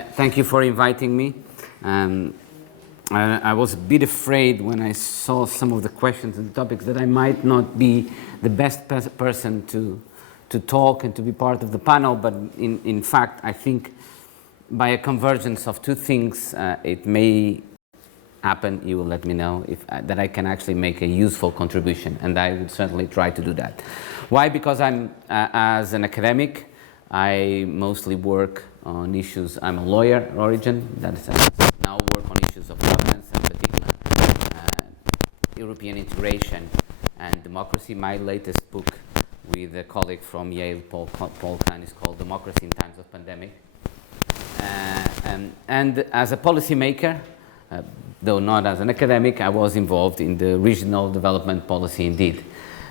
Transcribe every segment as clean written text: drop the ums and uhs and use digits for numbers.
Thank you for inviting me. I was a bit afraid when I saw some of the questions and topics that I might not be the best person to talk and to be part of the panel, but in fact, I think by a convergence of two things, it may happen, you will let me know, that I can actually make a useful contribution, and I would certainly try to do that. Why? Because as an academic, I mostly work on issues. I'm a lawyer origin, that is, I now work on issues of governance, in particular European integration and democracy. My latest book with a colleague from Yale, Paul Kahn, is called Democracy in Times of Pandemic. And as a policymaker, though not as an academic, I was involved in the regional development policy indeed.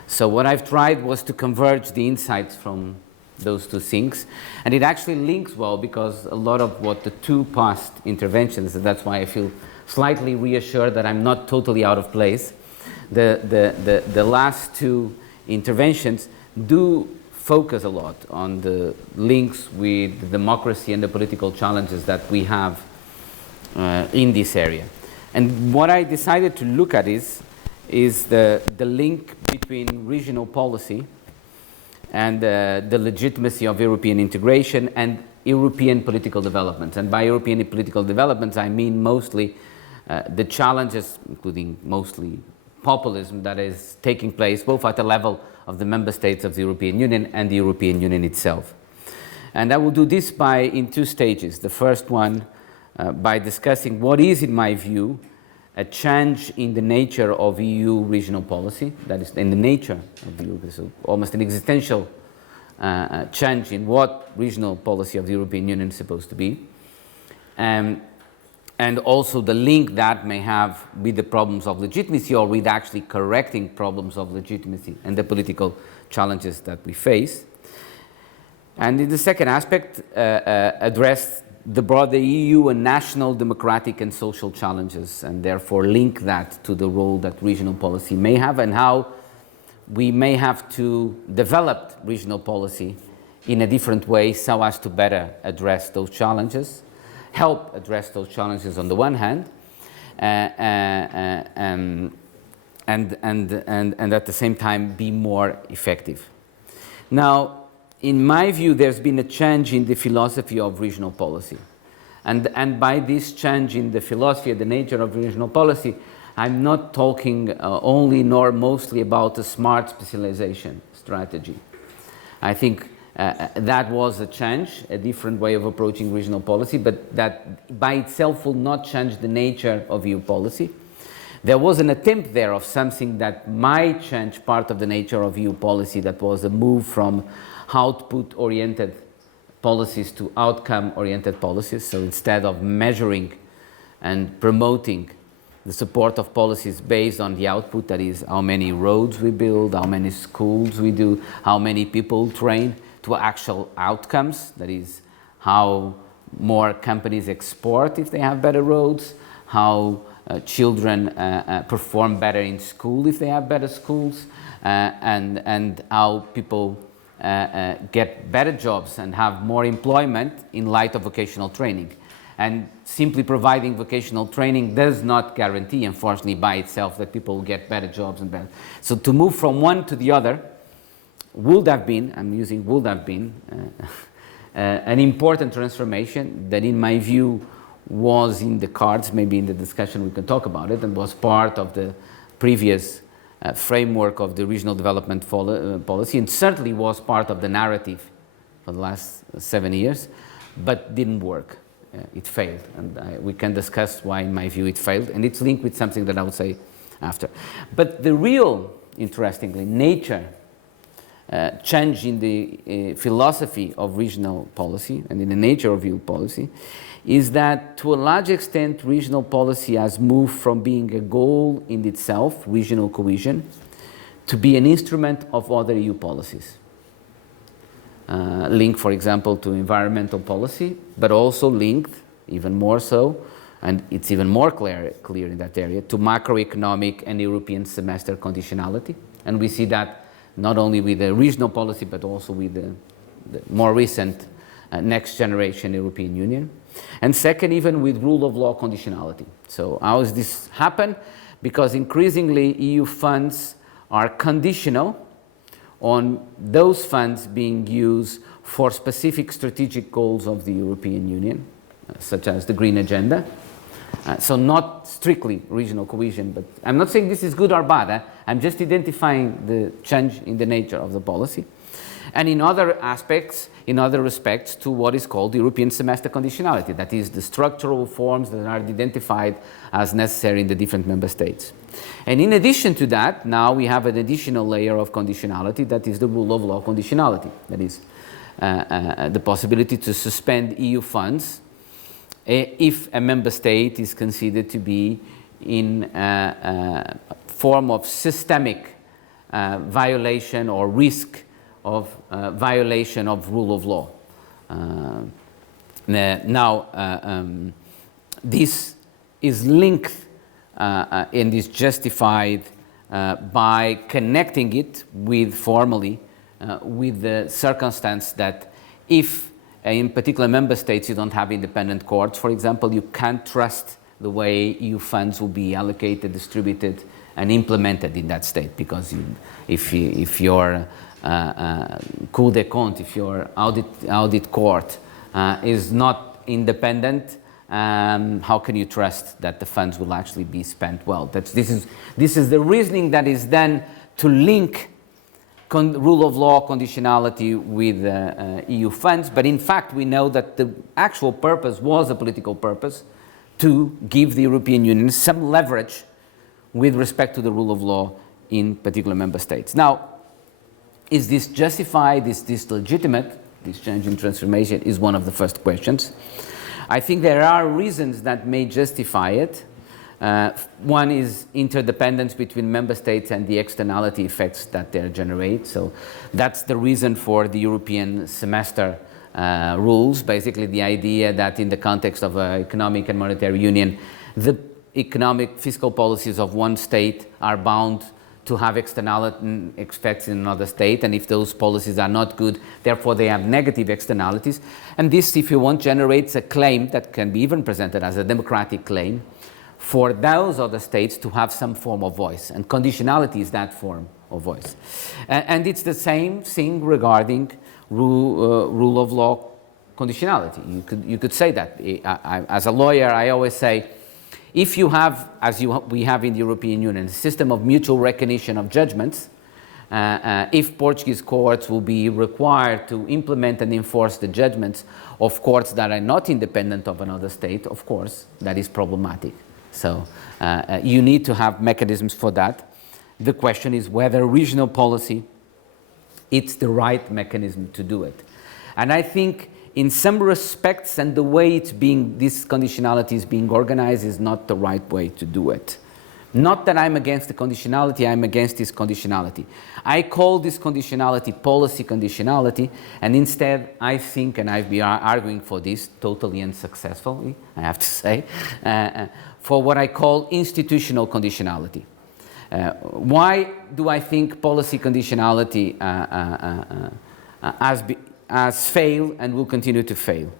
So what I've tried was to converge the insights from those two things, and it actually links well, because a lot of what the two past interventions, and that's why I feel slightly reassured that I'm not totally out of place. The last two interventions do focus a lot on the links with the democracy and the political challenges that we have in this area. And what I decided to look at is the link between regional policy and the legitimacy of European integration and European political developments. And by European political developments, I mean mostly the challenges, including mostly populism, that is taking place both at the level of the member states of the European Union and the European Union itself. And I will do this in two stages. The first one by discussing what is, in my view, a change in the nature of EU regional policy, that is, in the nature of the EU, so almost an existential change in what regional policy of the European Union is supposed to be, and also the link that may have with the problems of legitimacy, or with actually correcting problems of legitimacy and the political challenges that we face. And in the second aspect, address the broader EU and national democratic and social challenges, and therefore link that to the role that regional policy may have, and how we may have to develop regional policy in a different way so as to better address those challenges, help address those challenges on the one hand, and at the same time be more effective. Now, in my view, there's been a change in the philosophy of regional policy. And by this change in the philosophy, the nature of regional policy, I'm not talking only nor mostly about a smart specialization strategy. I think that was a change, a different way of approaching regional policy, but that by itself will not change the nature of EU policy. There was an attempt there of something that might change part of the nature of EU policy, that was a move from output-oriented policies to outcome-oriented policies. So instead of measuring and promoting the support of policies based on the output, that is how many roads we build, how many schools we do, how many people train, to actual outcomes, that is how more companies export if they have better roads, how children perform better in school if they have better schools, and how people get better jobs and have more employment in light of vocational training. And simply providing vocational training does not guarantee, unfortunately, by itself that people will get better jobs and better. So to move from one to the other would have been, I'm using would have been, an important transformation that in my view was in the cards. Maybe in the discussion we can talk about it, and was part of the previous framework of the regional development policy, and certainly was part of the narrative for the last 7 years, but didn't work. It failed, and we can discuss why, in my view, it failed, and it's linked with something that I would say after. But the real, interestingly, change in the philosophy of regional policy and in the nature of EU policy is that, to a large extent, regional policy has moved from being a goal in itself, regional cohesion, to be an instrument of other EU policies. Linked, for example, to environmental policy, but also linked, even more so, and it's even more clear in that area, to macroeconomic and European semester conditionality. And we see that not only with the regional policy, but also with the more recent next generation European Union. And second, even with rule of law conditionality. So how does this happen? Because increasingly EU funds are conditional on those funds being used for specific strategic goals of the European Union, such as the Green Agenda. So not strictly regional cohesion, but I'm not saying this is good or bad. I'm just identifying the change in the nature of the policy. And in other aspects, in other respects, to what is called the European semester conditionality, that is the structural reforms that are identified as necessary in the different member states. And in addition to that, now we have an additional layer of conditionality, that is the rule of law conditionality, that is the possibility to suspend EU funds if a member state is considered to be in a form of systemic violation or risk of violation of rule of law. This is linked and is justified by connecting it with formally with the circumstance that if in particular member states you don't have independent courts, for example, you can't trust the way EU funds will be allocated, distributed, and implemented in that state, because if your Cour des Comptes, if your audit court is not independent, how can you trust that the funds will actually be spent well? This is the reasoning that is done to link rule of law conditionality with EU funds, but in fact we know that the actual purpose was a political purpose to give the European Union some leverage with respect to the rule of law in particular member states. Now, is this justified? Is this legitimate? This change in transformation is one of the first questions. I think there are reasons that may justify it. One is interdependence between member states and the externality effects that they generate. So that's the reason for the European semester rules, basically the idea that in the context of economic and monetary union, the economic fiscal policies of one state are bound to have externality effects in another state, and if those policies are not good, therefore they have negative externalities. And this, if you want, generates a claim that can be even presented as a democratic claim for those other states to have some form of voice, and conditionality is that form of voice. And it's the same thing regarding rule of law conditionality. You could say that. As a lawyer, I always say, if you have, we have in the European Union, a system of mutual recognition of judgments, if Portuguese courts will be required to implement and enforce the judgments of courts that are not independent of another state, of course, that is problematic. So you need to have mechanisms for that. The question is whether regional policy, it's the right mechanism to do it. And I think in some respects, and the way this conditionality is being organized is not the right way to do it. Not that I'm against the conditionality, I'm against this conditionality. I call this conditionality policy conditionality, and instead I think, and I've been arguing for this totally unsuccessfully, I have to say, for what I call institutional conditionality. Why do I think policy conditionality has failed and will continue to fail?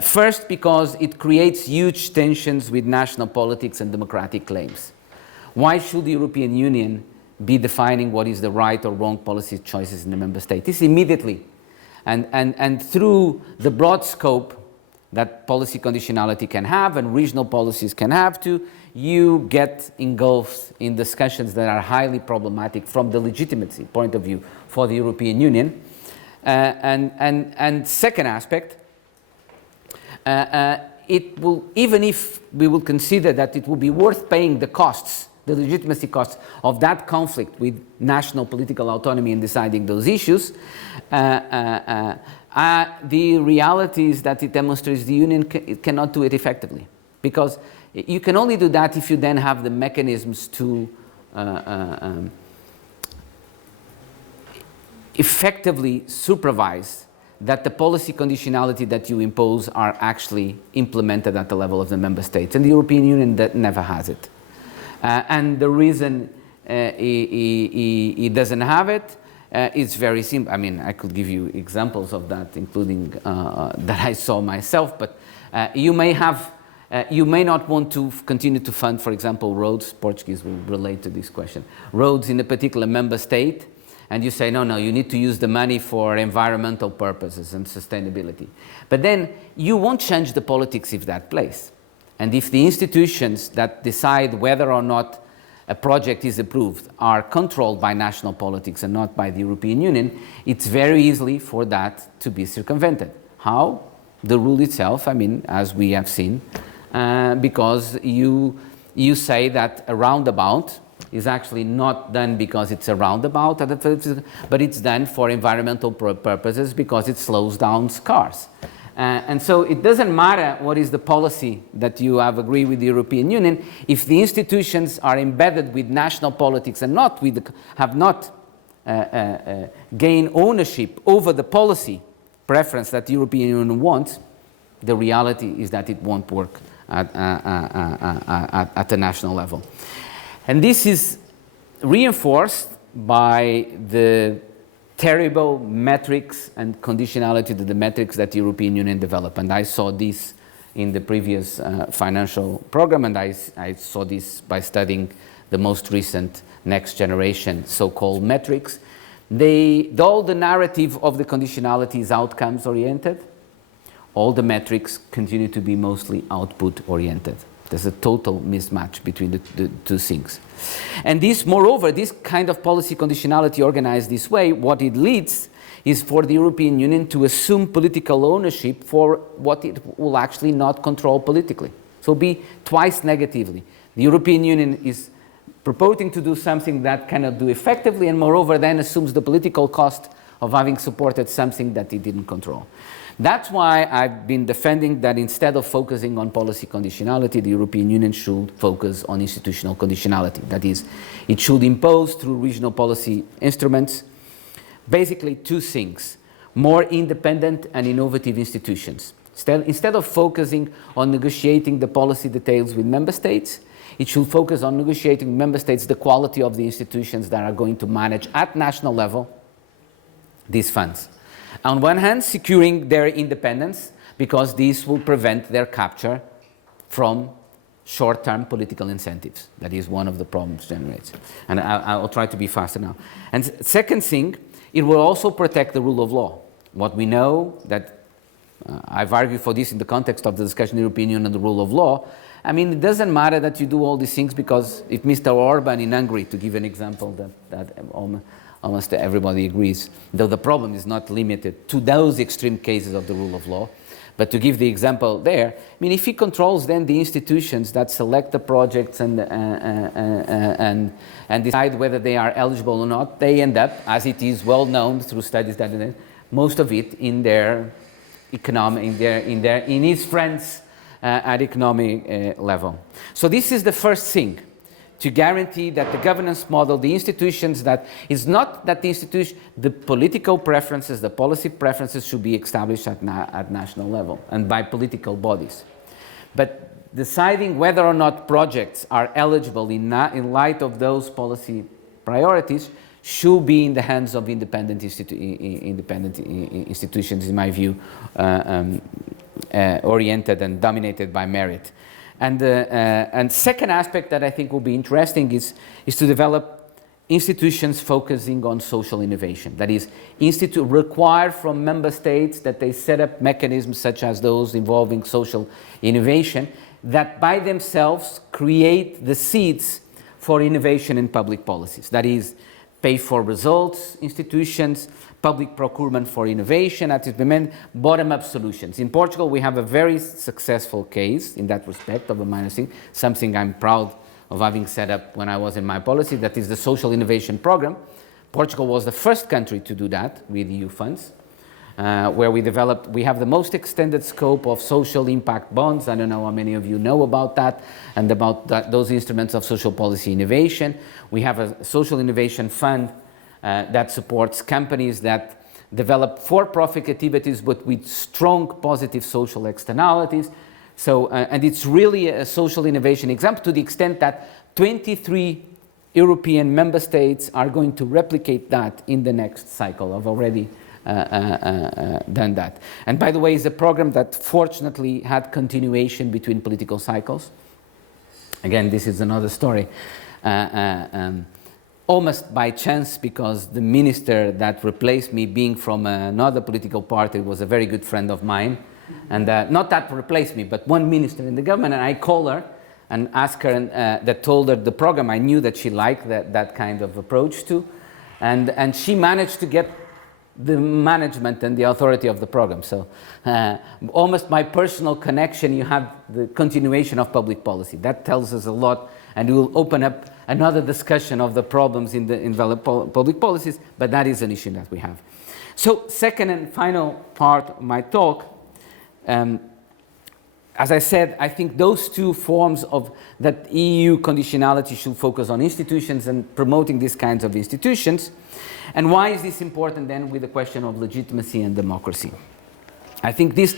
First, because it creates huge tensions with national politics and democratic claims. Why should the European Union be defining what is the right or wrong policy choices in the member state? This immediately, and through the broad scope that policy conditionality can have and regional policies can have to, you get engulfed in discussions that are highly problematic from the legitimacy point of view for the European Union. And second aspect, it will, even if we will consider that it will be worth paying the costs, the legitimacy costs of that conflict with national political autonomy in deciding those issues, the reality is that it demonstrates the Union cannot do it effectively. Because you can only do that if you then have the mechanisms to effectively supervise that the policy conditionality that you impose are actually implemented at the level of the member states. And the European Union that never has it. And the reason it doesn't have it is very simple. I mean, I could give you examples of that, including that I saw myself, but You may have, you may not want to continue to fund, for example, roads. Portuguese will relate to this question. Roads in a particular member state, and you say, no, you need to use the money for environmental purposes and sustainability. But then you won't change the politics of that place. And if the institutions that decide whether or not a project is approved are controlled by national politics and not by the European Union, it's very easy for that to be circumvented. How? The rule itself, I mean, as we have seen, because you say that a roundabout is actually not done because it's a roundabout, but it's done for environmental purposes because it slows down cars. And so it doesn't matter what is the policy that you have agreed with the European Union, if the institutions are embedded with national politics and not with have not gained ownership over the policy preference that the European Union wants, the reality is that it won't work at the national level. And this is reinforced by the terrible metrics and conditionality to the metrics that the European Union developed. And I saw this in the previous financial program, and I saw this by studying the most recent next generation so-called metrics. All the narrative of the conditionality is outcomes oriented. All the metrics continue to be mostly output oriented. There's a total mismatch between the two things. And this, moreover, this kind of policy conditionality organized this way, what it leads is for the European Union to assume political ownership for what it will actually not control politically. So be twice negatively. The European Union is proposing to do something that cannot do effectively, and moreover then assumes the political cost of having supported something that it didn't control. That's why I've been defending that instead of focusing on policy conditionality, the European Union should focus on institutional conditionality. That is, it should impose through regional policy instruments basically two things: more independent and innovative institutions. Instead of focusing on negotiating the policy details with member states, it should focus on negotiating with member states the quality of the institutions that are going to manage at national level these funds. On one hand, securing their independence, because this will prevent their capture from short-term political incentives. That is one of the problems generates. And I'll try to be faster now. And second thing, it will also protect the rule of law. What we know that I've argued for this in the context of the discussion in the European Union on the rule of law. I mean, it doesn't matter that you do all these things because if Mr. Orban in Hungary, to give an example that almost everybody agrees, though the problem is not limited to those extreme cases of the rule of law, but to give the example there, I mean, if he controls then the institutions that select the projects and decide whether they are eligible or not, they end up, as it is well known through studies that most of it in their economic, in his friends at economic level. So this is the first thing, to guarantee that the governance model, the institutions, that is not that the institution, the political preferences, the policy preferences should be established at national level and by political bodies. But deciding whether or not projects are eligible in light of those policy priorities should be in the hands of independent institutions, in my view, oriented and dominated by merit. And second aspect that I think will be interesting is to develop institutions focusing on social innovation. That is, require from member states that they set up mechanisms such as those involving social innovation that by themselves create the seeds for innovation in public policies. That is, pay for results institutions, public procurement for innovation, bottom-up solutions. In Portugal, we have a very successful case in that respect of a minor thing, something I'm proud of having set up when I was in my policy, that is the Social Innovation Program. Portugal was the first country to do that with EU funds, where we have the most extended scope of social impact bonds. I don't know how many of you know about that, and about those instruments of social policy innovation. We have a social innovation fund that supports companies that develop for-profit activities but with strong positive social externalities. So, and it's really a social innovation example to the extent that 23 European member states are going to replicate that in the next cycle. I've already than that. And by the way, it's a program that fortunately had continuation between political cycles. Again, this is another story. Almost by chance, because the minister that replaced me, being from another political party, was a very good friend of mine. And not that replaced me, but one minister in the government. And I called her and asked her, that told her the program. I knew that she liked that kind of approach too. And she managed to get the management and the authority of the program. So almost my personal connection, you have the continuation of public policy. That tells us a lot, and it will open up another discussion of the problems in public policies, but that is an issue that we have. So second and final part of my talk, as I said, I think those two forms of that EU conditionality should focus on institutions and promoting these kinds of institutions. And why is this important then with the question of legitimacy and democracy? I think this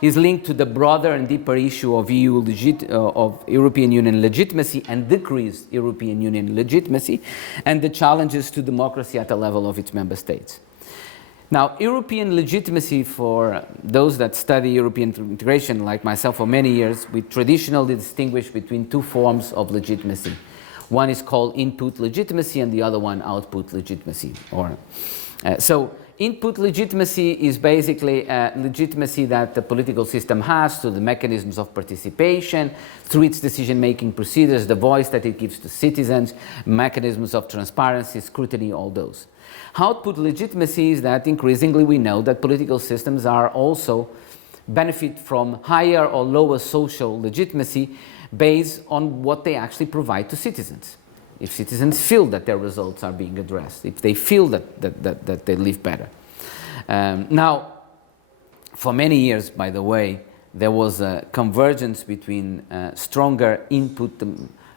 is linked to the broader and deeper issue of European Union legitimacy and decreased European Union legitimacy, and the challenges to democracy at the level of its member states. Now, European legitimacy, for those that study European integration, like myself for many years, we traditionally distinguish between two forms of legitimacy. One is called input legitimacy and the other one output legitimacy. So input legitimacy is basically legitimacy that the political system has through the mechanisms of participation, through its decision-making procedures, the voice that it gives to citizens, mechanisms of transparency, scrutiny, all those. Output legitimacy is that increasingly we know that political systems are also benefit from higher or lower social legitimacy based on what they actually provide to citizens. If citizens feel that their results are being addressed, if they feel that they live better. Now, for many years, by the way, there was a convergence between stronger input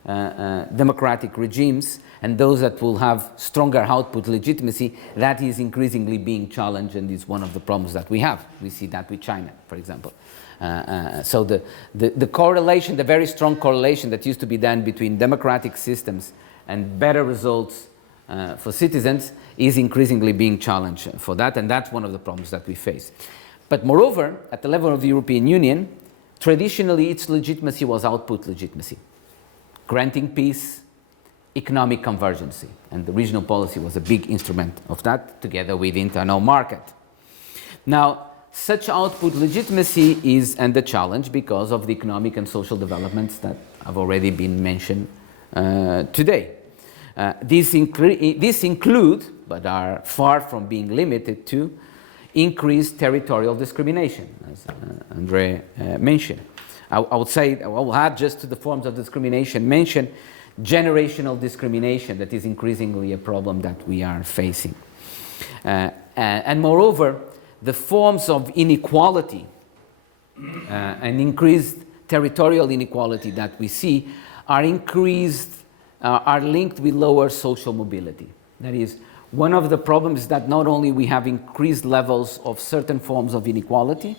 democratic regimes and those that will have stronger output legitimacy. That is increasingly being challenged, and is one of the problems that we have. We see that with China, for example. So the correlation, the very strong correlation that used to be done between democratic systems and better results for citizens is increasingly being challenged for that, and that's one of the problems that we face. But moreover, at the level of the European Union, traditionally its legitimacy was output legitimacy, granting peace, economic convergence, and the regional policy was a big instrument of that, together with the internal market. Now, such output legitimacy is under challenge because of the economic and social developments that have already been mentioned today. These include, but are far from being limited to, increased territorial discrimination, as Andre mentioned. I will add just to the forms of discrimination mentioned, generational discrimination that is increasingly a problem that we are facing. And moreover, the forms of inequality and increased territorial inequality that we see are linked with lower social mobility. That is, one of the problems is that not only we have increased levels of certain forms of inequality,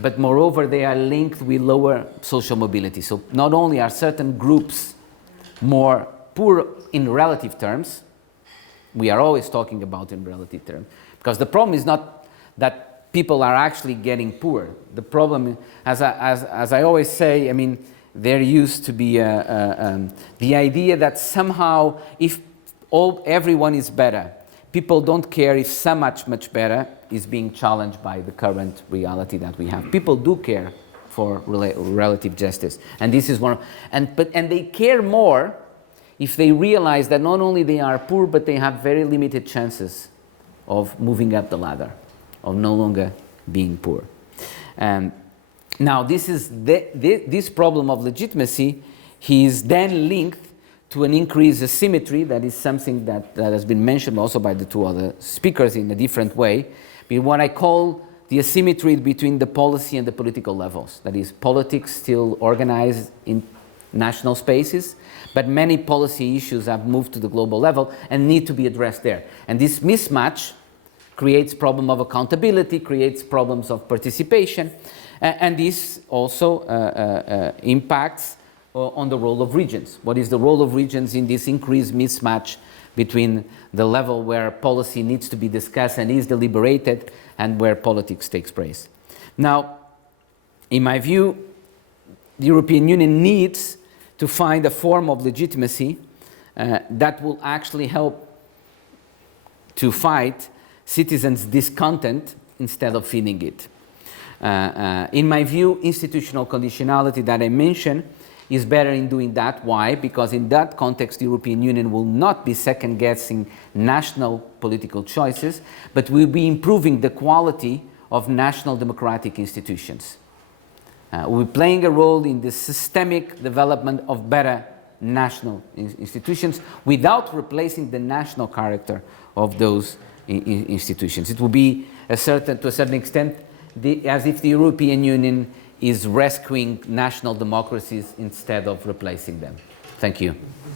but moreover they are linked with lower social mobility. So not only are certain groups more poor in relative terms, we are always talking about in relative terms, because the problem is not that people are actually getting poor. The problem, as I always say, I mean, there used to be the idea that somehow if everyone is better, people don't care if so much better is being challenged by the current reality that we have. People do care for relative justice, and this is one. And they care more if they realize that not only they are poor, but they have very limited chances of moving up the ladder, of no longer being poor. Now, this problem of legitimacy is then linked to an increased asymmetry. That is something that has been mentioned also by the two other speakers in a different way. What I call the asymmetry between the policy and the political levels. That is, politics still organized in national spaces, but many policy issues have moved to the global level and need to be addressed there. And this mismatch creates problem of accountability, creates problems of participation, and this also impacts on the role of regions. What is the role of regions in this increased mismatch between the level where policy needs to be discussed and is deliberated and where politics takes place? Now, in my view, the European Union needs to find a form of legitimacy that will actually help to fight citizens' discontent instead of feeding it. In my view, institutional conditionality that I mentioned is better in doing that. Why? Because in that context, the European Union will not be second-guessing national political choices, but will be improving the quality of national democratic institutions. We're playing a role in the systemic development of better national institutions without replacing the national character of those institutions. It will be to a certain extent as if the European Union is rescuing national democracies instead of replacing them. Thank you.